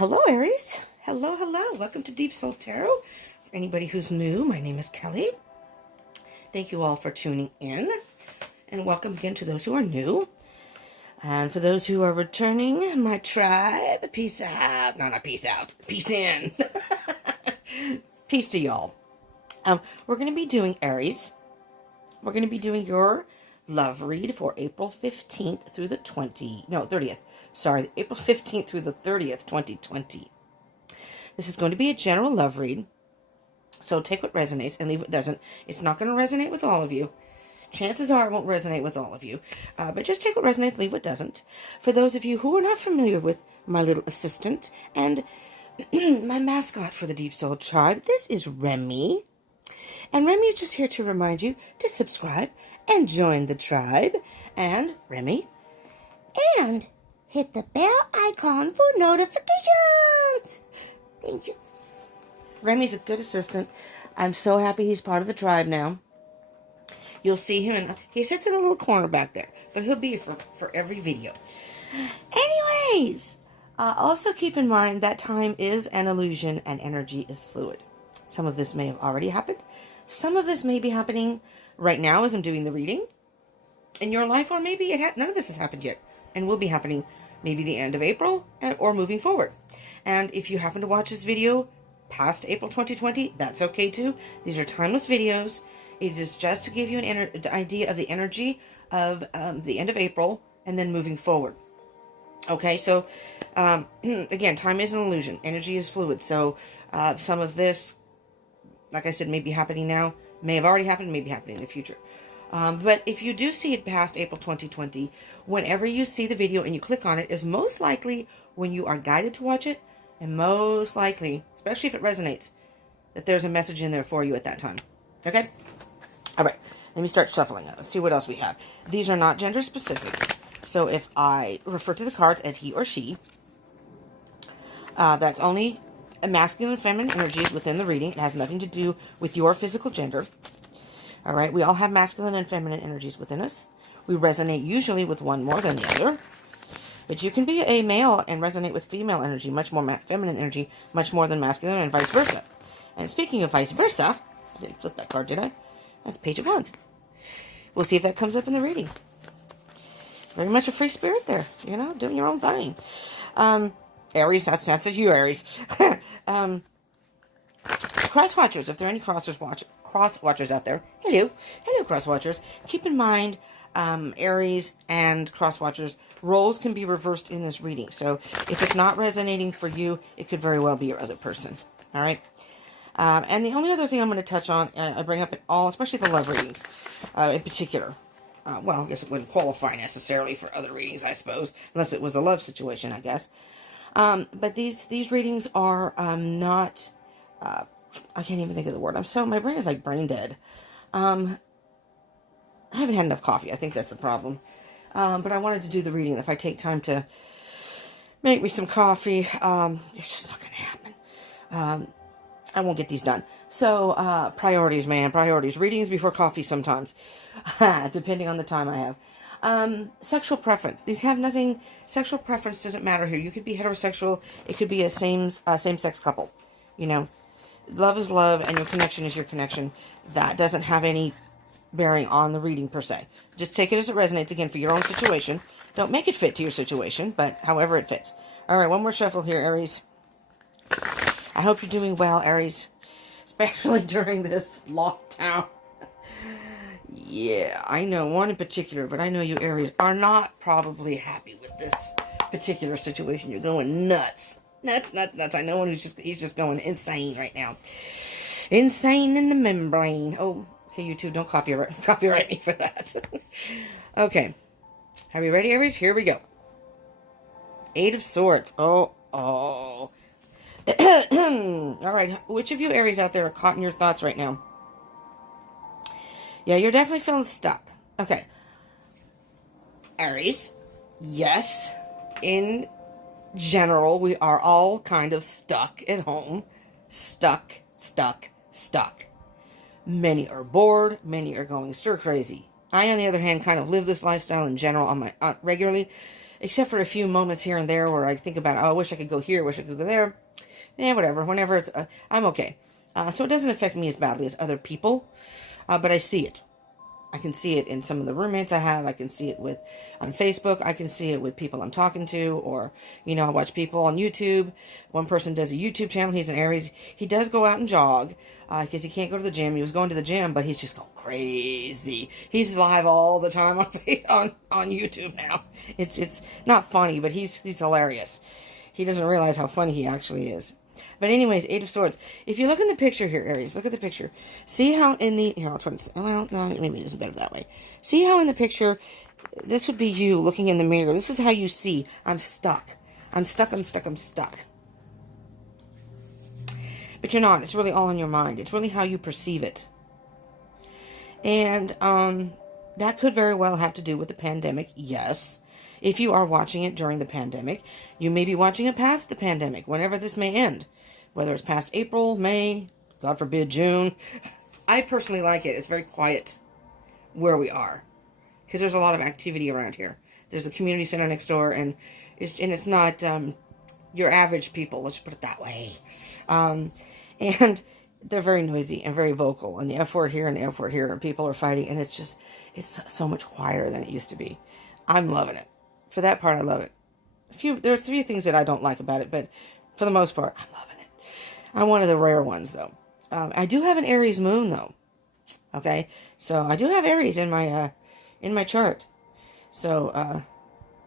Hello, Aries. Hello, hello. Welcome to Deep Soul Tarot. For anybody who's new, my name is Kelly. Thank you all for tuning in. And welcome again to those who are new. And for those who are returning, my tribe, peace out. No, not peace out. Peace in. Peace to y'all. We're going to be doing Aries. We're going to be doing your love read for April 15th through the 30th. Sorry, April 15th through the 30th, 2020. This is going to be a general love read. So take what resonates and leave what doesn't. It's not going to resonate with all of you. Chances are it won't resonate with all of you. But just take what resonates, leave what doesn't. For those of you who are not familiar with my little assistant and my mascot for the Deep Soul Tribe, this is Remy. And Remy is just here to remind you to subscribe and join the tribe. And Remy. And hit the bell icon for notifications. Thank you. Remy's a good assistant. I'm so happy he's part of the tribe now. You'll see him, and he sits in a little corner back there, but he'll be for every video. Anyways, also keep in mind that time is an illusion and energy is fluid. Some of this may have already happened. Some of this may be happening right now as I'm doing the reading in your life, or maybe none of this has happened yet and will be happening maybe the end of April or moving forward. And if you happen to watch this video past April 2020, that's okay too. These are timeless videos. It is just to give you an idea of the energy of the end of April and then moving forward. Okay, so again, time is an illusion. Energy is fluid. So some of this, like I said, may be happening now, may have already happened, may be happening in the future. But if you do see it past April 2020, whenever you see the video and you click on it, is most likely when you are guided to watch it, and most likely, especially if it resonates, that there's a message in there for you at that time. Okay? All right. Let me start shuffling. Let's see what else we have. These are not gender specific. So if I refer to the cards as he or she, that's only masculine and feminine energies within the reading. It has nothing to do with your physical gender. All right, we all have masculine and feminine energies within us. We resonate usually with one more than the other. But you can be a male and resonate with female energy, much more feminine energy, much more than masculine, and vice versa. And speaking of vice versa, I didn't flip that card, did I? That's Page of Wands. We'll see if that comes up in the reading. Very much a free spirit there, you know, doing your own thing. Aries, that's you, Aries. Cross watchers, if there are any cross watchers out there. Hello, cross watchers. Keep in mind, Aries and cross watchers, roles can be reversed in this reading. So if it's not resonating for you, it could very well be your other person. All right. And the only other thing I'm going to touch on, I bring up in all, especially the love readings, in particular. Well, I guess it wouldn't qualify necessarily for other readings, I suppose, unless it was a love situation, I guess. But these readings are not. I can't even think of the word. My brain is like brain dead. I haven't had enough coffee. I think that's the problem. But I wanted to do the reading. If I take time to make me some coffee, it's just not going to happen. I won't get these done. So, priorities, man. Priorities. Readings before coffee sometimes. Depending on the time I have. Sexual preference. These have nothing. Sexual preference doesn't matter here. You could be heterosexual. It could be a same-sex couple. You know. Love is love, and your connection is your connection. That doesn't have any bearing on the reading, per se. Just take it as it resonates, again, for your own situation. Don't make it fit to your situation, but however it fits. All right, one more shuffle here, Aries. I hope you're doing well, Aries. Especially during this lockdown. Yeah, I know one in particular, but I know you, Aries, are not probably happy with this particular situation. You're going nuts. Nuts. I know one he's just going insane right now. Insane in the membrane. Oh, okay, YouTube, don't copyright me for that. Okay. Are we ready, Aries? Here we go. Eight of Swords. Oh. All right. Which of you Aries out there are caught in your thoughts right now? Yeah, you're definitely feeling stuck. Okay. Aries. Yes. In general, we are all kind of stuck at home. Stuck. Many are bored. Many are going stir crazy. I, on the other hand, kind of live this lifestyle in general on my regularly. except for a few moments here and there where I think about, oh, I wish I could go here, wish I could go there. Whatever. Whenever it's, I'm okay. So it doesn't affect me as badly as other people, but I see it. I can see it in some of the roommates I have. I can see it on Facebook. I can see it with people I'm talking to, or, I watch people on YouTube. One person does a YouTube channel. He's an Aries. He does go out and jog, because he can't go to the gym. He was going to the gym, but he's just going crazy. He's live all the time on YouTube now. It's not funny, but he's hilarious. He doesn't realize how funny he actually is. But anyways, Eight of Swords. If you look in the picture here, Aries, look at the picture. See how in the... Here, I'll try to... Well, no, maybe it's better that way. See how in the picture, this would be you looking in the mirror. This is how you see, I'm stuck. I'm stuck. But you're not. It's really all in your mind. It's really how you perceive it. And that could very well have to do with the pandemic, yes. If you are watching it during the pandemic, you may be watching it past the pandemic, whenever this may end. Whether it's past April, May, God forbid, June. I personally like it. It's very quiet where we are, because there's a lot of activity around here. There's a community center next door, and it's not your average people, let's put it that way. And they're very noisy and very vocal, and the F word here and the F word here, and people are fighting, and it's so much quieter than it used to be. I'm loving it. For that part, I love it. There are 3 things that I don't like about it, but for the most part, I'm loving it. I'm one of the rare ones, though. I do have an Aries moon, though. Okay, so I do have Aries in my chart. So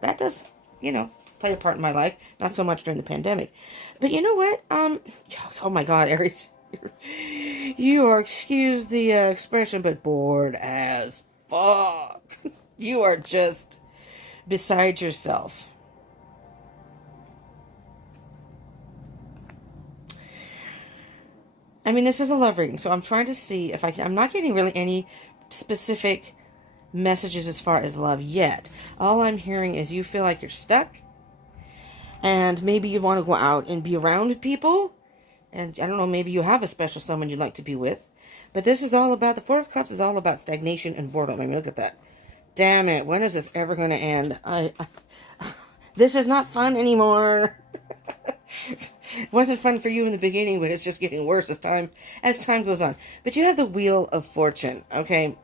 that does, play a part in my life. Not so much during the pandemic, but you know what? Oh my God, Aries, you are, excuse the expression, but bored as fuck. You are just beside yourself. I mean, this is a love reading, so I'm trying to see if I'm not getting really any specific messages as far as love yet. All I'm hearing is you feel like you're stuck, and maybe you want to go out and be around people, and I don't know, maybe you have a special someone you'd like to be with, but this is all about, the Four of Cups is all about stagnation and boredom. I mean, look at that. Damn it, when is this ever going to end? This is not fun anymore. It wasn't fun for you in the beginning, but it's just getting worse as time goes on. But you have the Wheel of Fortune, okay?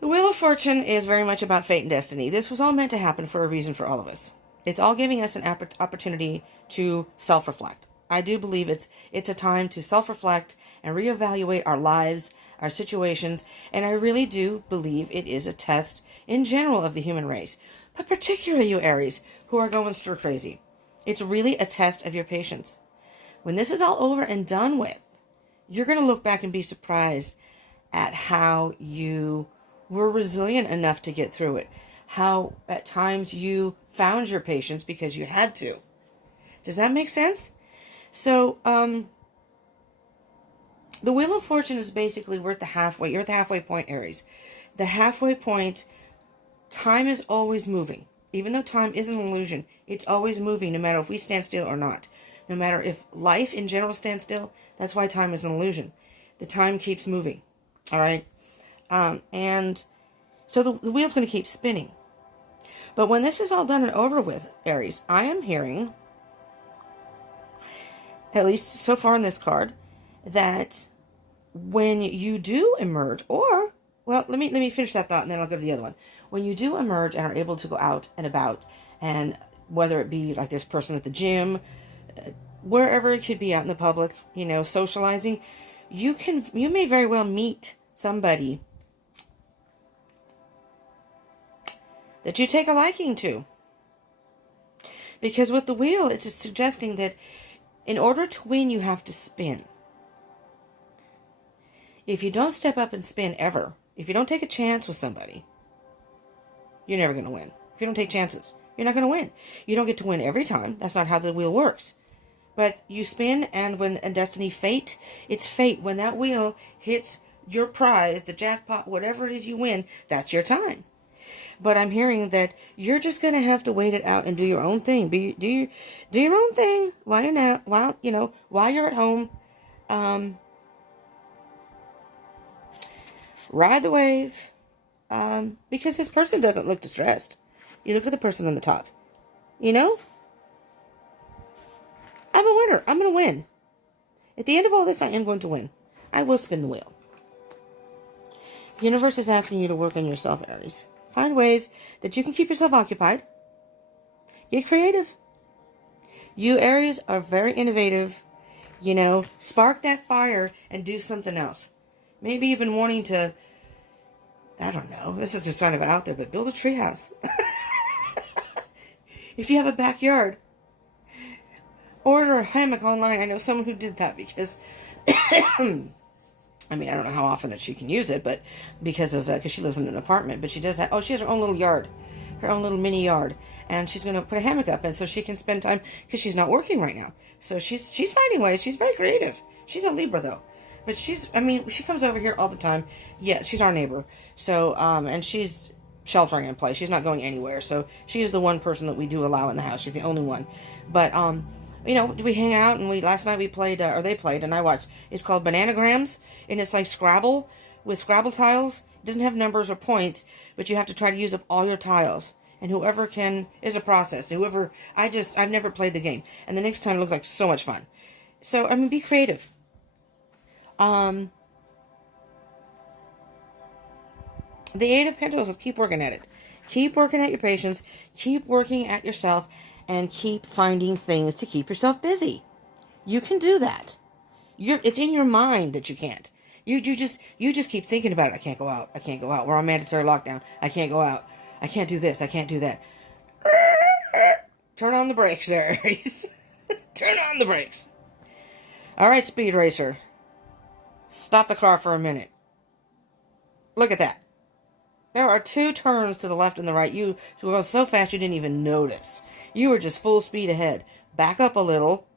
The Wheel of Fortune is very much about fate and destiny. This was all meant to happen for a reason for all of us. It's all giving us an opportunity to self-reflect. I do believe it's a time to self-reflect and reevaluate our lives, our situations, and I really do believe it is a test in general of the human race, but particularly you Aries, who are going stir crazy. It's really a test of your patience. When this is all over and done with, you're going to look back and be surprised at how you were resilient enough to get through it, how at times you found your patience because you had to. Does that make sense? So, the Wheel of Fortune is basically, you're at the halfway point, Aries. The halfway point, time is always moving. Even though time is an illusion, it's always moving, no matter if we stand still or not. No matter if life in general stands still, that's why time is an illusion. The time keeps moving, all right? And so the wheel's going to keep spinning. But when this is all done and over with, Aries, I am hearing, at least so far in this card, that when you do emerge, or, well, let me finish that thought and then I'll go to the other one. When you do emerge and are able to go out and about, and whether it be like this person at the gym, wherever it could be out in the public, socializing, you may very well meet somebody that you take a liking to. Because with the wheel, it's just suggesting that in order to win, you have to spin. If you don't step up and spin ever, if you don't take a chance with somebody, you're never going to win. If you don't take chances, you're not going to win. You don't get to win every time. That's not how the wheel works. But you spin, and when a destiny, fate, it's fate. When that wheel hits your prize, the jackpot, whatever it is you win, that's your time. But I'm hearing that you're just going to have to wait it out and do your own thing. Do your own thing while you're at home. Ride the wave. Because this person doesn't look distressed. You look at the person on the top. You know? I'm a winner. I'm going to win. At the end of all this, I am going to win. I will spin the wheel. The universe is asking you to work on yourself, Aries. Find ways that you can keep yourself occupied. Get creative. You, Aries, are very innovative. You know, spark that fire and do something else. Maybe you've been wanting to, I don't know, this is just kind of out there, but build a treehouse. If you have a backyard, order a hammock online. I know someone who did that because, I mean, I don't know how often that she can use it, but because she lives in an apartment, but she does have, she has her own little yard, her own little mini yard, and she's going to put a hammock up, and so she can spend time, because she's not working right now. So she's finding ways. She's very creative. She's a Libra, though. But she comes over here all the time. Yeah, she's our neighbor. So, and she's sheltering in place. She's not going anywhere. So she is the one person that we do allow in the house. She's the only one. But, you know, we hang out, and last night we played, or they played, and I watched. It's called Bananagrams, and it's like Scrabble with Scrabble tiles. It doesn't have numbers or points, but you have to try to use up all your tiles. And whoever can, is a process. I've never played the game. And the next time it looked like so much fun. So, I mean, be creative. The Eight of Pentacles is keep working at it. Keep working at your patience. Keep working at yourself. And keep finding things to keep yourself busy. You can do that. It's in your mind that you can't. You just keep thinking about it. I can't go out. I can't go out. We're on mandatory lockdown. I can't go out. I can't do this. I can't do that. Turn on the brakes there, Aries. Turn on the brakes. All right, Speedracer. Stop the car for a minute. Look at that. There are 2 turns to the left and the right. You were going so fast you didn't even notice. You were just full speed ahead. Back up a little.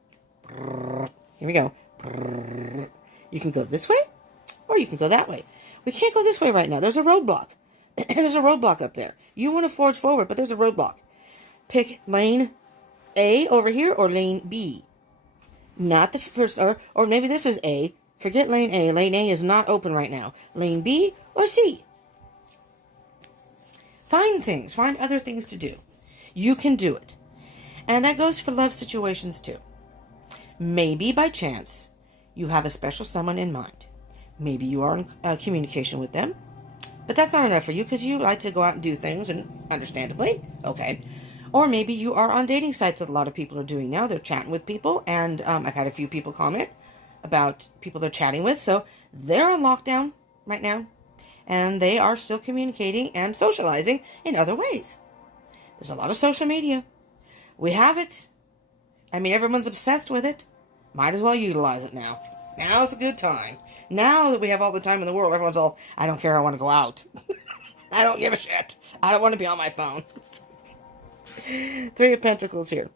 Here we go. You can go this way, or you can go that way. We can't go this way right now. There's a roadblock. There's a roadblock up there. You want to forge forward, but there's a roadblock. Pick lane A over here, or lane B. Not the first, or maybe this is A. Forget lane A. Lane A is not open right now. Lane B or C. Find things. Find other things to do. You can do it. And that goes for love situations too. Maybe by chance, you have a special someone in mind. Maybe you are in communication with them. But that's not enough for you because you like to go out and do things, and understandably, okay. Or maybe you are on dating sites that a lot of people are doing now. They're chatting with people, and I've had a few people comment about people they're chatting with. So they're on lockdown right now, and they are still communicating and socializing in other ways. There's a lot of social media. We have it. I mean, everyone's obsessed with it. Might as well utilize it now. Now's a good time. Now that we have all the time in the world, everyone's all, I don't care, I want to go out. I don't give a shit. I don't want to be on my phone. 3 of Pentacles here.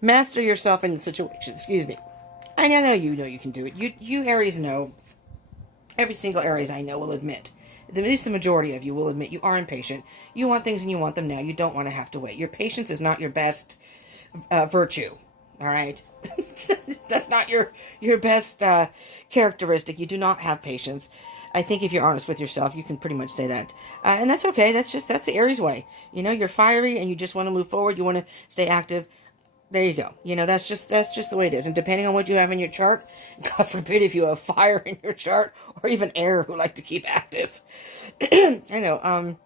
Master yourself in the situation. Excuse me. I know you can do it. You Aries know. Every single Aries I know will admit. At least the majority of you will admit you are impatient. You want things and you want them now. You don't want to have to wait. Your patience is not your best virtue. All right? That's not your best characteristic. You do not have patience. I think if you're honest with yourself, you can pretty much say that. And that's okay. That's the Aries way. You know, you're fiery and you just want to move forward. You want to stay active. There you go. You know, that's just the way it is. And depending on what you have in your chart, God forbid if you have fire in your chart, or even air who like to keep active. I know,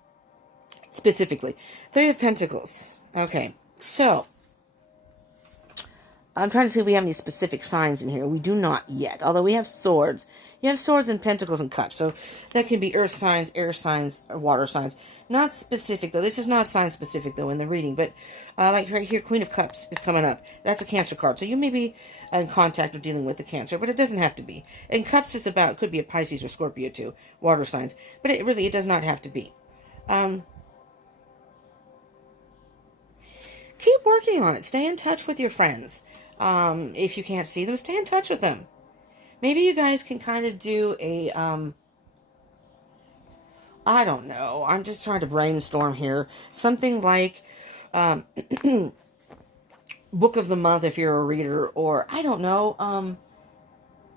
specifically. 3 of Pentacles. Okay, so I'm trying to see if we have any specific signs in here. We do not yet, although we have swords. You have swords and pentacles and cups, so that can be earth signs, air signs, or water signs. Not specific, though. This is not sign specific, though, in the reading. But, like right here, Queen of Cups is coming up. That's a Cancer card. So you may be in contact or dealing with the Cancer, but it doesn't have to be. And Cups is about, could be a Pisces or Scorpio, too. Water signs. But it does not have to be. Keep working on it. Stay in touch with your friends. If you can't see them, stay in touch with them. Maybe you guys can kind of do a, I don't know. I'm just trying to brainstorm here. Something like book of the month if you're a reader, or I don't know.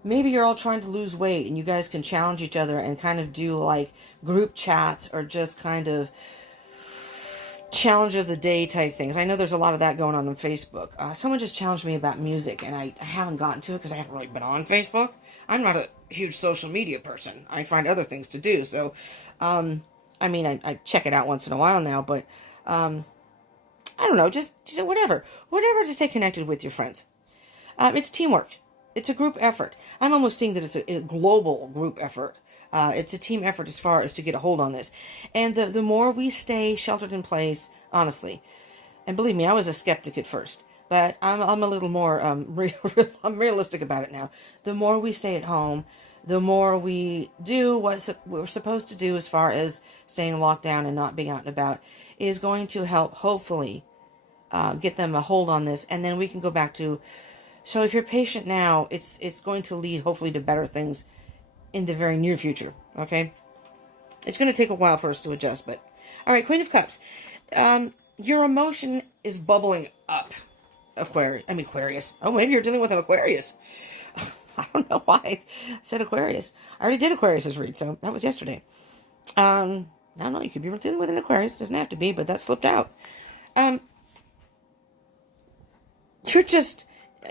Maybe you're all trying to lose weight and you guys can challenge each other and kind of do like group chats, or just kind of challenge of the day type things. I know there's a lot of that going on Facebook. Someone just challenged me about music, and I haven't gotten to it because I haven't really been on Facebook. I'm not a huge social media person. I find other things to do. So, I mean, I check it out once in a while now, but I don't know, just whatever. Whatever to stay connected with your friends. It's teamwork. It's a group effort. I'm almost seeing that it's a global group effort. It's a team effort as far as to get a hold on this. And the more we stay sheltered in place, honestly, and believe me, I was a skeptic at first, but I'm a little more I'm realistic about it now. The more we stay at home, the more we do what we're supposed to do as far as staying locked down and not being out and about is going to help, hopefully, get them a hold on this. And then we can go back to, so if you're patient now, it's going to lead, hopefully, to better things in the very near future, okay? It's going to take a while for us to adjust, but... All right, Queen of Cups. Your emotion is bubbling up, Aquarius. Oh, maybe you're dealing with an Aquarius. I don't know why I said Aquarius. I already did Aquarius's read, so that was yesterday. I don't know, you could be dealing with an Aquarius. Doesn't have to be, but that slipped out.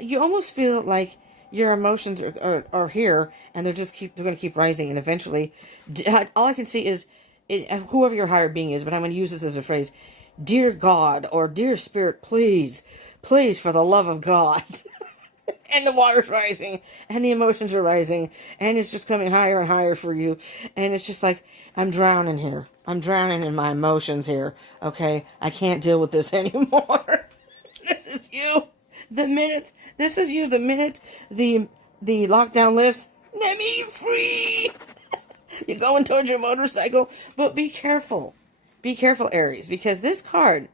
You almost feel like your emotions are here, and they're going to keep rising, and eventually, all I can see is, whoever your higher being is, but I'm going to use this as a phrase, dear God, or dear Spirit, please, for the love of God. And the water's rising, and the emotions are rising, and it's just coming higher and higher for you, and it's just like, I'm drowning here. I'm drowning in my emotions here, okay? I can't deal with this anymore. This is you. The minute the lockdown lifts, let me free. You're going towards your motorcycle, but be careful. Be careful, Aries, because this card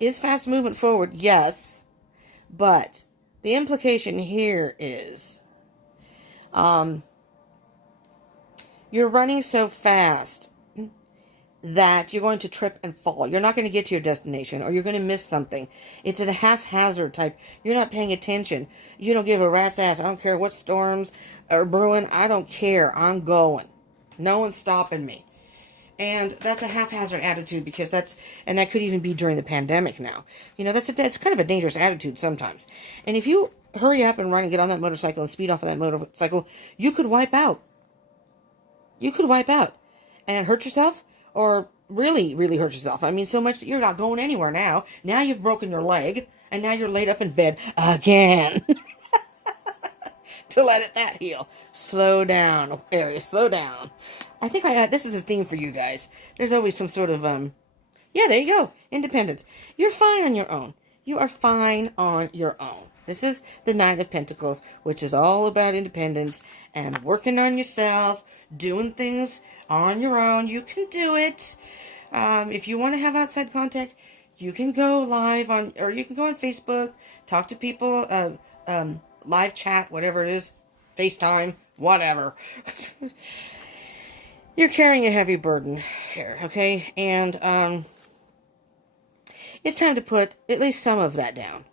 is fast moving forward, yes, but the implication here is you're running so fast that you're going to trip and fall. You're not going to get to your destination, or you're going to miss something. It's a haphazard type. You're not paying attention. You don't give a rat's ass. I don't care what storms are brewing. I don't care. I'm going. No one's stopping me. And that's a haphazard attitude, because that could even be during the pandemic now. You know, that's kind of a dangerous attitude sometimes. And if you hurry up and run and get on that motorcycle and speed off of that motorcycle, you could wipe out. You could wipe out and hurt yourself, or really, really hurt yourself. I mean, so much that you're not going anywhere now. Now you've broken your leg, and now you're laid up in bed again. To let that heal. Slow down, Aries, slow down. I think this is the theme for you guys. There's always some sort of, yeah, there you go. Independence. You're fine on your own. You are fine on your own. This is the Nine of Pentacles, which is all about independence and working on yourself, doing things on your own. You can do it. If you want to have outside contact, you can go live or you can go on Facebook, talk to people, live chat, whatever it is, FaceTime, whatever. You're carrying a heavy burden here, okay? And it's time to put at least some of that down.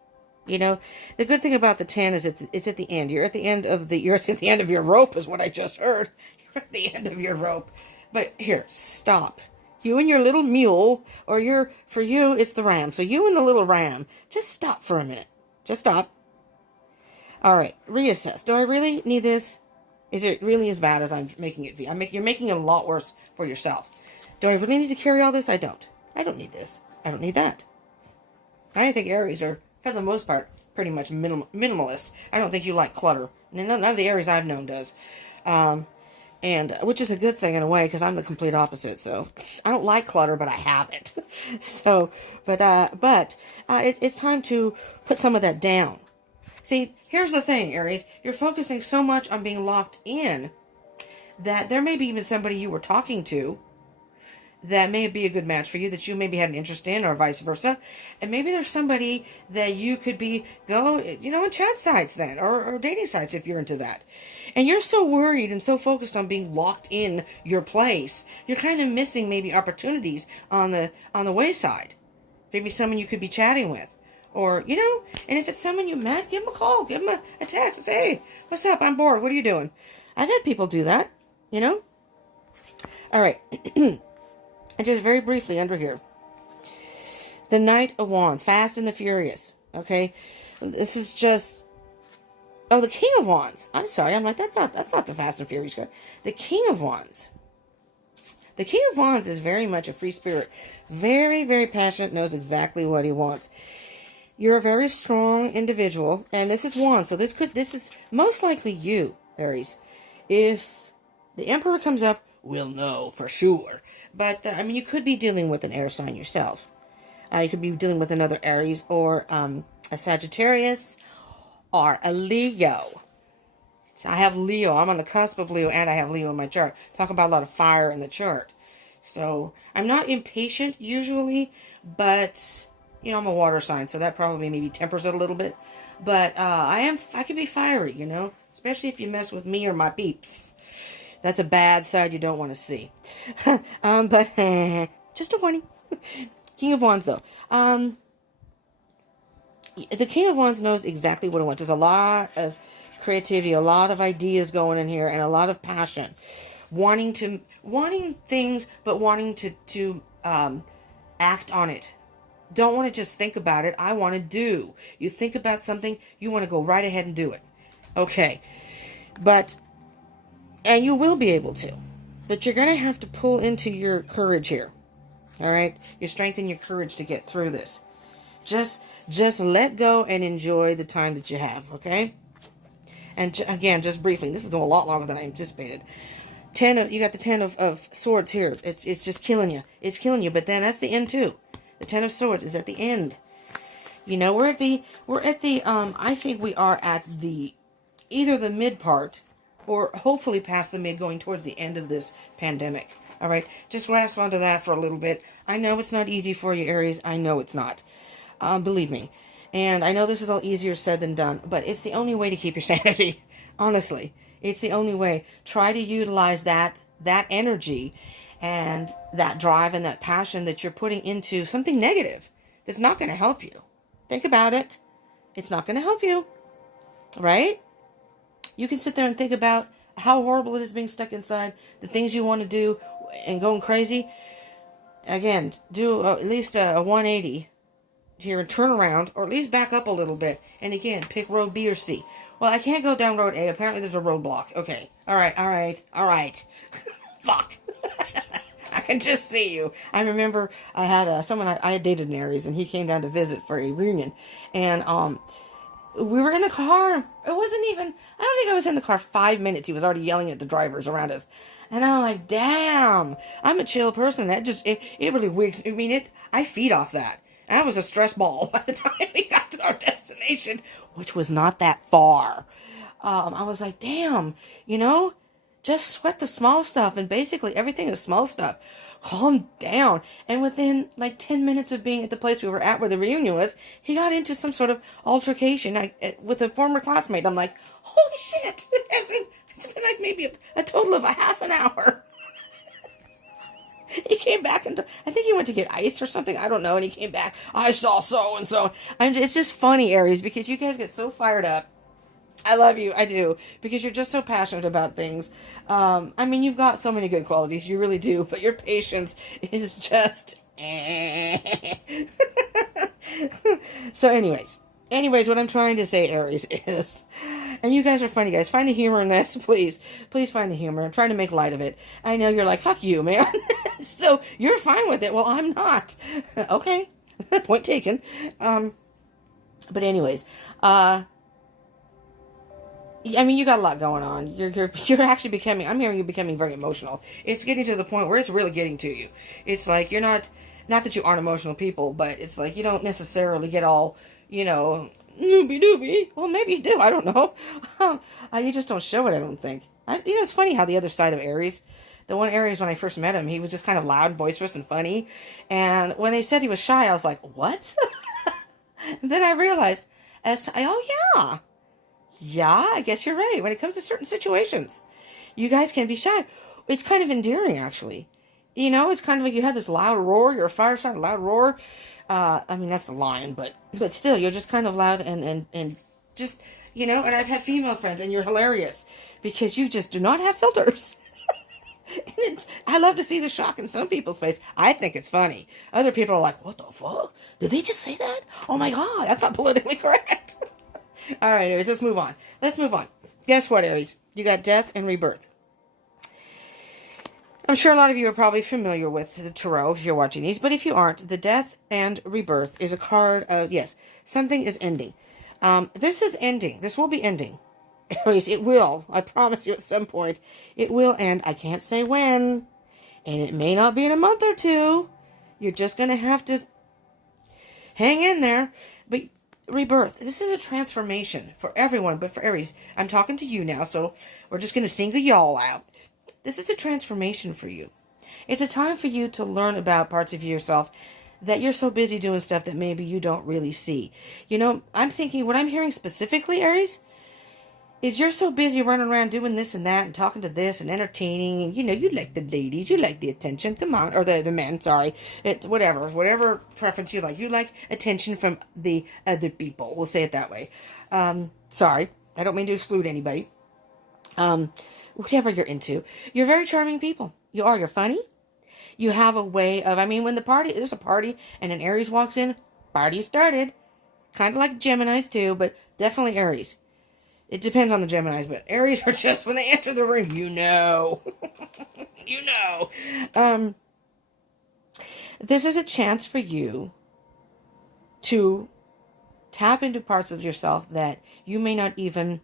You know, the good thing about the 10 is it's at the end. You're at the end of your rope, is what I just heard. You're at the end of your rope. But here, stop. You and your little mule, or for you, it's the ram. So you and the little ram, just stop for a minute. Just stop. All right, reassess. Do I really need this? Is it really as bad as I'm making it be? You're making it a lot worse for yourself. Do I really need to carry all this? I don't. I don't need this. I don't need that. I think Aries are, for the most part, pretty much minimalists. I don't think you like clutter. None of the Aries I've known does. And which is a good thing in a way, because I'm the complete opposite. So I don't like clutter, but I have it. So, but it's time to put some of that down. See, here's the thing, Aries. You're focusing so much on being locked in that there may be even somebody you were talking to that may be a good match for you, that you maybe had an interest in, or vice versa. And maybe there's somebody that you could on chat sites then, or dating sites if you're into that. And you're so worried and so focused on being locked in your place, you're kind of missing maybe opportunities on the wayside. Maybe someone you could be chatting with. Or, and if it's someone you met, give them a call, give them a text, and say, hey, what's up? I'm bored. What are you doing? I've had people do that, All right. And just very briefly under here. The Knight of Wands, Fast and the Furious. Okay, this is just. Oh, the King of Wands. I'm sorry. I'm like, that's not the Fast and Furious card. The King of Wands. The King of Wands is very much a free spirit. Very, very passionate, knows exactly what he wants. You're a very strong individual, and this is Wands, so this is most likely you, Aries. If the Emperor comes up, we'll know for sure. But, I mean, you could be dealing with an air sign yourself. You could be dealing with another Aries or a Sagittarius or a Leo. So I have Leo. I'm on the cusp of Leo, and I have Leo in my chart. Talk about a lot of fire in the chart. So I'm not impatient usually, but you know, I'm a water sign, so that probably maybe tempers it a little bit. But I can be fiery, you know, especially if you mess with me or my peeps. That's a bad side you don't want to see. But just a warning. King of Wands, though. The King of Wands knows exactly what he wants. There's a lot of creativity, a lot of ideas going in here, and a lot of passion. Wanting things, but wanting to act on it. Don't want to just think about it. I want to do. You think about something, you want to go right ahead and do it. Okay. And you will be able to. But you're going to have to pull into your courage here. All right? Your strength and your courage to get through this. Just let go and enjoy the time that you have, okay? And again, just briefly, this is going a lot longer than I anticipated. You got the 10 of Swords here. It's just killing you. It's killing you, but then that's the end too. The 10 of Swords is at the end. You know, we're at the I think we are at either the mid part or hopefully past the mid, going towards the end of this pandemic. All right, just grasp onto that for a little bit. I know it's not easy for you, Aries. I know it's not. Believe me. And I know this is all easier said than done, but it's the only way to keep your sanity. Honestly, it's the only way. Try to utilize that energy and that drive and that passion that you're putting into something negative that's not going to help you. Think about it. It's not going to help you, right? You can sit there and think about how horrible it is being stuck inside, the things you want to do and going crazy. Again, do at least a 180 here and turn around, or at least back up a little bit. And again, pick road B or C. Well, I can't go down road A. Apparently there's a roadblock. Okay. All right. Fuck. I can just see you. I remember I had someone I had dated in Aries, and he came down to visit for a reunion. And we were in the car. It wasn't even, I don't think I was in the car 5 minutes. He was already yelling at the drivers around us. And I'm like, damn, I'm a chill person. That just, it really wigs. I mean, I feed off that. I was a stress ball by the time we got to our destination, which was not that far. I was like, damn, you know, just sweat the small stuff. And basically everything is small stuff. Calm down. And within like 10 minutes of being at the place we were at where the reunion was, he got into some sort of altercation with a former classmate. I'm like, holy shit. It's been like maybe a total of a half an hour. He came back and I think he went to get ice or something. I don't know. And he came back. I saw so and so. It's just funny, Aries, because you guys get so fired up. I love you. I do. Because you're just so passionate about things. I mean, you've got so many good qualities. You really do. But your patience is just... So anyways, what I'm trying to say, Aries, is... And you guys are funny, guys. Find the humor in this, please. Please find the humor. I'm trying to make light of it. I know you're like, fuck you, man. So you're fine with it. Well, I'm not. Okay. Point taken. But anyways, I mean, you got a lot going on. You're actually becoming, I'm hearing you becoming very emotional. It's getting to the point where it's really getting to you. It's like, you're not that you aren't emotional people, but it's like, you don't necessarily get all, you know, doobie. Well, maybe you do. I don't know. You just don't show it, I don't think. It's funny how the other side of Aries, the one Aries when I first met him, he was just kind of loud, boisterous, and funny. And when they said he was shy, I was like, what? And then I realized, oh yeah, I guess you're right. When it comes to certain situations, you guys can be shy. It's kind of endearing, actually. You know, it's kind of like you have this loud roar. You're a fire sign, loud roar. I mean, that's the lion, but still, you're just kind of loud and just, you know, and I've had female friends, and you're hilarious because you just do not have filters. I love to see the shock in some people's face. I think it's funny. Other people are like, what the fuck? Did they just say that? Oh my God, that's not politically correct. All right, Aries, let's move on. Let's move on. Guess what, Aries? You got death and rebirth. I'm sure a lot of you are probably familiar with the tarot if you're watching these, but if you aren't, the death and rebirth is a card of, yes, something is ending. This is ending. This will be ending. Aries, it will. I promise you at some point. It will end. I can't say when. And it may not be in a month or two. You're just going to have to hang in there. But rebirth, this is a transformation for everyone, but for Aries, I'm talking to you now, so we're just going to single y'all out. This is a transformation for you. It's a time for you to learn about parts of yourself that you're so busy doing stuff that maybe you don't really see. You know, I'm thinking, what I'm hearing specifically, Aries, is you're so busy running around doing this and that and talking to this and entertaining, and you like the ladies, you like the attention, come on, or the men, sorry, it's whatever preference you like attention from the other people, we'll say it that way. Sorry, I don't mean to exclude anybody. Whatever you're into, you're very charming people. You're funny. You have a way of, when there's a party and an Aries walks in, party started. Kind of like Geminis too, but definitely Aries. It depends on the Geminis, but Aries are just, when they enter the room, you know. This is a chance for you to tap into parts of yourself that you may not even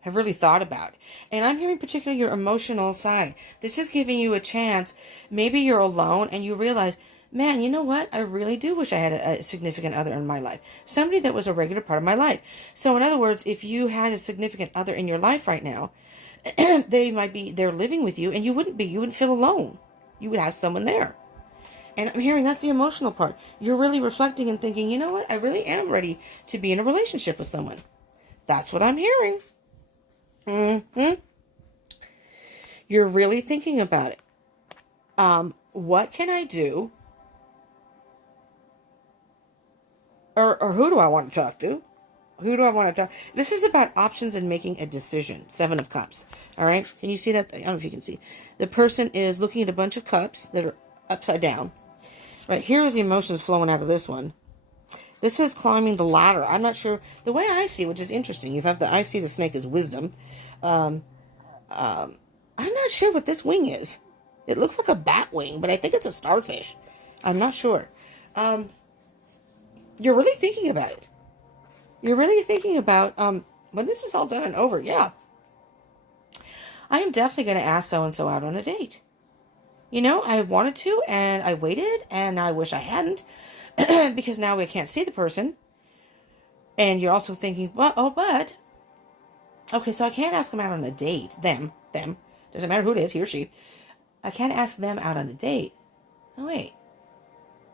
have really thought about. And I'm hearing particularly your emotional side. This is giving you a chance. Maybe you're alone and you realize, man, you know what? I really do wish I had a significant other in my life. Somebody that was a regular part of my life. So in other words, if you had a significant other in your life right now, they're living with you and you wouldn't feel alone. You would have someone there. And I'm hearing that's the emotional part. You're really reflecting and thinking, you know what? I really am ready to be in a relationship with someone. That's what I'm hearing. You're really thinking about it. What can I do? Or who do I want to talk to? Who do I want to talk? This is about options and making a decision. 7 of Cups. All right. Can you see that? I don't know if you can see. The person is looking at a bunch of cups that are upside down. Right. Here is the emotions flowing out of this one. This is climbing the ladder. I'm not sure. The way I see, which is interesting, I see the snake as wisdom. I'm not sure what this wing is. It looks like a bat wing, but I think it's a starfish. I'm not sure. You're really thinking about it. You're really thinking about, when this is all done and over, yeah. I am definitely going to ask so-and-so out on a date. I wanted to, and I waited, and I wish I hadn't, because now we can't see the person. And you're also thinking, but, okay, so I can't ask them out on a date. Them. Doesn't matter who it is, he or she. I can't ask them out on a date. Oh, wait.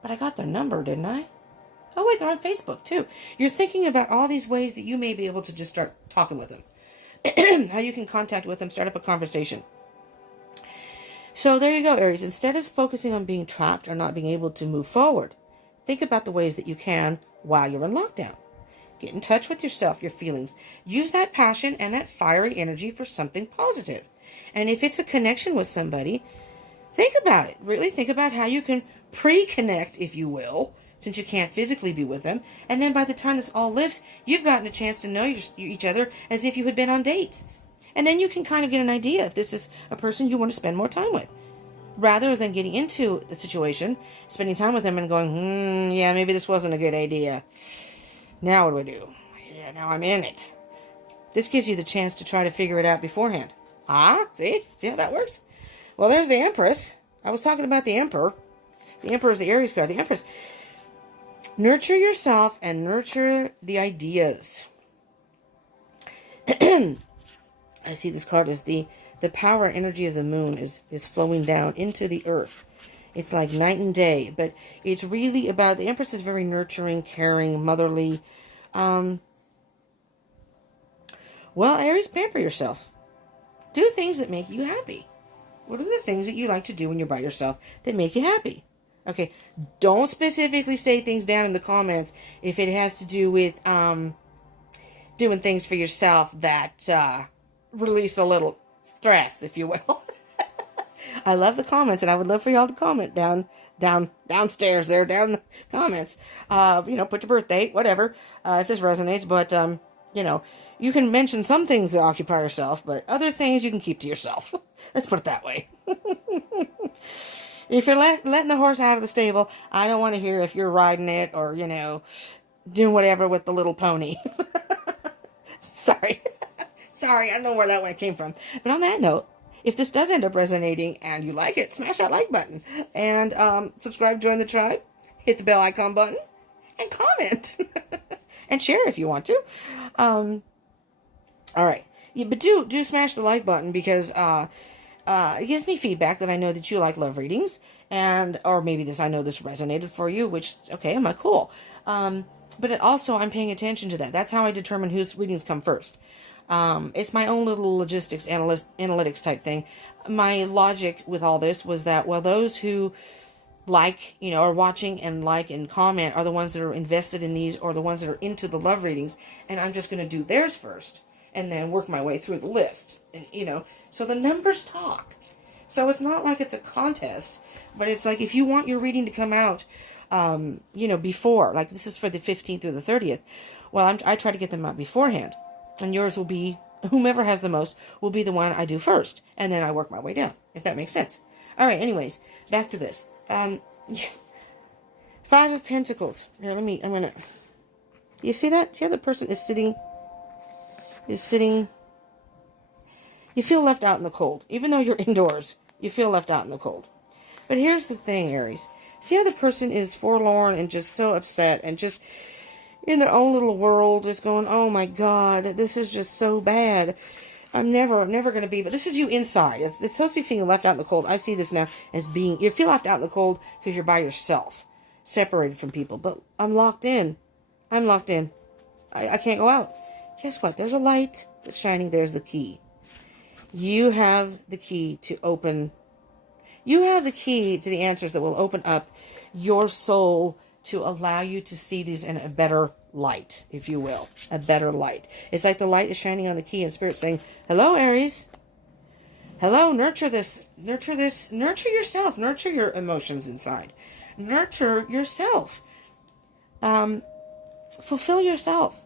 But I got their number, didn't I? Oh, wait, they're on Facebook, too. You're thinking about all these ways that you may be able to just start talking with them. How you can contact with them, start up a conversation. So there you go, Aries. Instead of focusing on being trapped or not being able to move forward, think about the ways that you can while you're in lockdown. Get in touch with yourself, your feelings. Use that passion and that fiery energy for something positive. And if it's a connection with somebody, think about it. Really think about how you can pre-connect, if you will, since you can't physically be with them. And then by the time this all lifts, you've gotten a chance to know each other as if you had been on dates. And then you can kind of get an idea if this is a person you want to spend more time with. Rather than getting into the situation, spending time with them and going, yeah, maybe this wasn't a good idea. Now what do I do? Yeah, now I'm in it. This gives you the chance to try to figure it out beforehand. See? See how that works? Well, there's the Empress. I was talking about the Emperor. The Emperor is the Aries card. The Empress. Nurture yourself and nurture the ideas. I see this card as the power energy of the moon is flowing down into the earth. It's like night and day, but it's really about, the Empress is very nurturing, caring, motherly. Well, Aries, pamper yourself. Do things that make you happy. What are the things that you like to do when you're by yourself that make you happy? Okay, don't specifically say things down in the comments if it has to do with doing things for yourself that release a little stress, if you will. I love the comments, and I would love for y'all to comment downstairs there, down the comments. Put your birth date, whatever, if this resonates. But, you can mention some things that occupy yourself, but other things you can keep to yourself. Let's put it that way. If you're letting the horse out of the stable, I don't want to hear if you're riding it or, doing whatever with the little pony. Sorry. Sorry, I don't know where that one came from. But on that note, if this does end up resonating and you like it, smash that like button. And subscribe, join the tribe, hit the bell icon button, and comment. And share if you want to. All right. Yeah, but do smash the like button because it gives me feedback that I know that you like love readings. Or maybe I know this resonated for you, which, okay, am I cool? But I'm paying attention to that. That's how I determine whose readings come first. It's my own little logistics analytics type thing. My logic with all this was that, well, those who like, are watching and like and comment are the ones that are invested in these or the ones that are into the love readings. And I'm just going to do theirs first and then work my way through the list. And, so the numbers talk. So it's not like it's a contest, but it's like if you want your reading to come out, before, like this is for the 15th through the 30th. Well, I try to get them out beforehand. And yours will be, whomever has the most, will be the one I do first. And then I work my way down, if that makes sense. All right, anyways, back to this. 5 of Pentacles. Here, you see that? See how the person is sitting? You feel left out in the cold. Even though you're indoors, you feel left out in the cold. But here's the thing, Aries. See how the person is forlorn and just so upset and just in their own little world, just going, oh my God, this is just so bad. I'm never going to be, but this is you inside. It's supposed to be feeling left out in the cold. I see this now as being, you feel left out in the cold because you're by yourself, separated from people. But I'm locked in. I can't go out. Guess what? There's a light that's shining. There's the key. You have the key to open. You have the key to the answers that will open up your soul to allow you to see these in a better light, if you will. A better light. It's like the light is shining on the key and Spirit saying, hello, Aries. Hello, nurture this. Nurture this. Nurture yourself. Nurture your emotions inside. Nurture yourself. Fulfill yourself.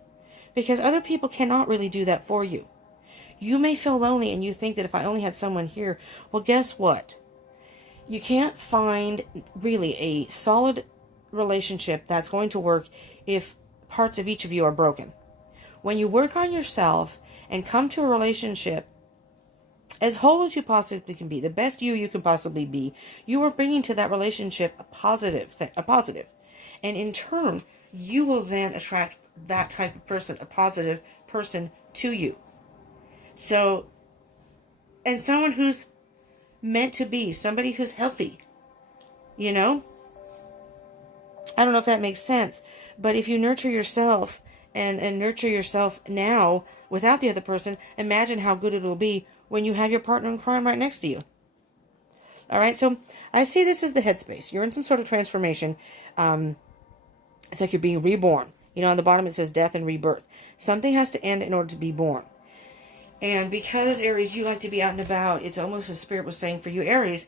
Because other people cannot really do that for you. You may feel lonely and you think that if I only had someone here, well, guess what? You can't find really a solid relationship that's going to work if parts of each of you are broken. When you work on yourself and come to a relationship as whole as you possibly can be, the best you can possibly be, you are bringing to that relationship a positive. And in turn, you will then attract that type of person, a positive person, to you. So, and someone who's meant to be, somebody who's healthy, I don't know if that makes sense, but if you nurture yourself and nurture yourself now without the other person, imagine how good it'll be when you have your partner in crime right next to you. All right, so I see this as the headspace. You're in some sort of transformation. It's like you're being reborn. On the bottom it says death and rebirth. Something has to end in order to be born. And because, Aries, you like to be out and about, it's almost as Spirit was saying for you, Aries,